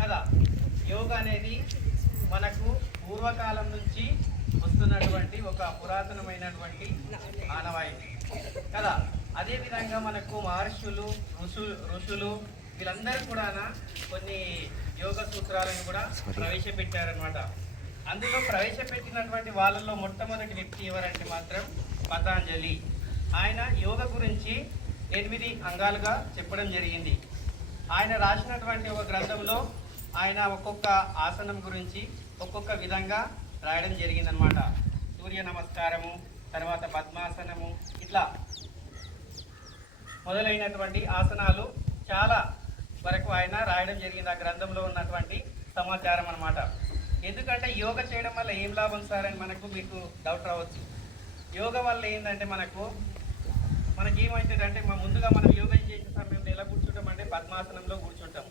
కదా యోగా అనేది మనకు పూర్వకాలం నుంచి వస్తున్నటువంటి ఒక పురాతనమైనటువంటి ఆనవాయితీ. కదా అదేవిధంగా మనకు మహర్షులు ఋషులు ఋషులు వీళ్ళందరూ కూడా కొన్ని యోగ సూత్రాలను కూడా ప్రవేశపెట్టారనమాట అందులో ప్రవేశపెట్టినటువంటి వాళ్ళల్లో మొట్టమొదటి వ్యక్తి ఎవరంటే మాత్రం పతాంజలి. ఆయన యోగ గురించి ఎనిమిది అంగాలుగా చెప్పడం జరిగింది. ఆయన రాసినటువంటి ఒక గ్రంథంలో ఆయన ఒక్కొక్క ఆసనం గురించి ఒక్కొక్క విధంగా రాయడం జరిగిందనమాట సూర్య నమస్కారము తర్వాత పద్మాసనము ఇట్లా మొదలైనటువంటి ఆసనాలు చాలా వరకు ఆయన రాయడం జరిగింది. ఆ గ్రంథంలో ఉన్నటువంటి సమాచారం అనమాట ఎందుకంటే యోగ చేయడం వల్ల ఏం లాభం సార్ అని మనకు మీకు డౌట్ రావచ్చు. యోగ వల్ల ఏంటంటే మనకు మనకి ఏమవుతుందంటే ముందుగా మనం యోగా చేసే సమయంలో ఎలా కూర్చుంటాం అంటే పద్మాసనంలో కూర్చుంటాం.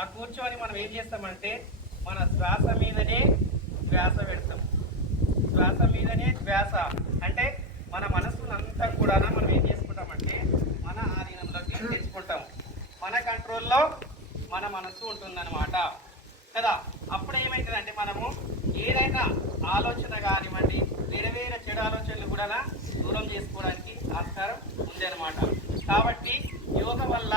ఆ కూర్చొని మనం ఏం చేస్తామంటే మన శ్వాస మీదనే శ్వాస పెడతాం. శ్వాస మీదనే శ్వాస అంటే మన మనసునంతా కూడా మనం ఏం చేసుకుంటామంటే మన ఆధీనంలోకి తెచ్చుకుంటాం. మన కంట్రోల్లో మన మనస్సు ఉంటుందన్నమాట. కదా? అప్పుడు ఏమవుతుందంటే మనము ఏదైనా ఆలోచన కానివ్వండి వేరే వేరే చెడు ఆలోచనలు కూడా దూరం చేసుకోవడానికి ఆస్కారం ఉంది అనమాట కాబట్టి యోగ వల్ల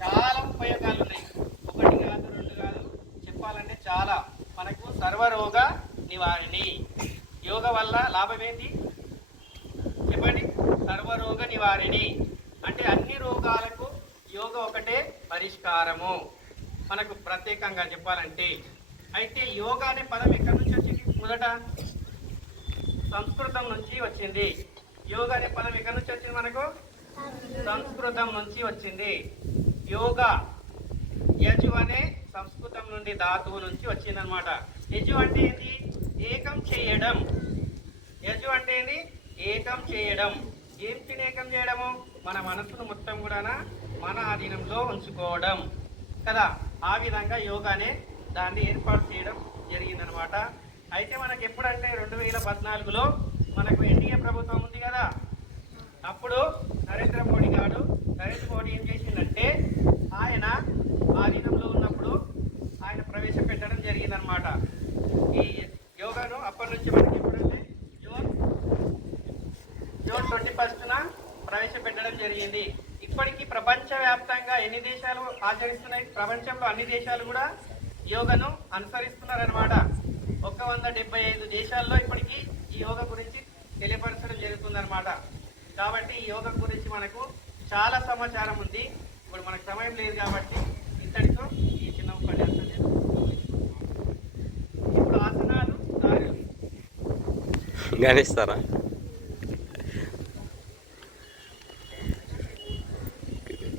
చాలా ఉపయోగాలు ఉన్నాయి ఒకటి కాదు రెండు కాదు చెప్పాలంటే చాలా మనకు సర్వరోగ నివారిణి. యోగ వల్ల లాభం ఏంటి చెప్పండి. సర్వరోగ నివారిణి. అంటే అన్ని రోగాలకు యోగ ఒకటే పరిష్కారము. మనకు ప్రత్యేకంగా చెప్పాలంటే. అయితే యోగా అనే పదం ఎక్కడి నుంచి వచ్చింది? మొదట సంస్కృతం నుంచి వచ్చింది. యోగా అనే పదం ఎక్కడి నుంచి వచ్చింది మనకు? సంస్కృతం నుంచి వచ్చింది. యోగా యజు అనే సంస్కృతం నుండి ధాతువు నుంచి వచ్చిందనమాట యజు అంటే ఏంటి ఏకం చేయడం. యజు అంటే ఏంటి ఏకం చేయడం. ఏంటిని ఏకం చేయడము? మన మనసును మొత్తం కూడా మన ఆధీనంలో ఉంచుకోవడం. కదా? ఆ విధంగా యోగానే దాన్ని ఏర్పాటు చేయడం జరిగిందనమాట. అయితే మనకి ఎప్పుడంటే రెండు వేల పద్నాలుగులో మనకు ఎన్డీఏ ప్రభుత్వం ఉంది కదా? అప్పుడు నరేంద్ర మోడీ గారు నరేంద్ర మోడీ ఏం చేసిందంటే ఆయన ఆధీనంలో ఉన్నప్పుడు ఆయన ప్రవేశపెట్టడం జరిగిందనమాట ఈ యోగాను అప్పటి నుంచి మనకి ఎప్పుడంటే జూన్ జూన్ ట్వంటీ ఫస్ట్న ప్రవేశపెట్టడం జరిగింది. ఇప్పటికీ ప్రపంచవ్యాప్తంగా ఎన్ని దేశాలు ఆచరిస్తున్నాయి? ప్రపంచంలో అన్ని దేశాలు కూడా యోగను అనుసరిస్తున్నారన్నమాట. ఒక వంద డెబ్బై ఐదు దేశాల్లో ఇప్పటికీ ఈ యోగ గురించి తెలియపరచడం జరుగుతుందన్నమాట. కాబట్టి ఈ యోగ గురించి మనకు చాలా సమాచారం ఉంది. ఇప్పుడు మనకు సమయం లేదు కాబట్టి ఇంతటితో ఈ చిన్న ఉపన్యాసం ఇప్పుడు ఆసనాలు గణిస్తారా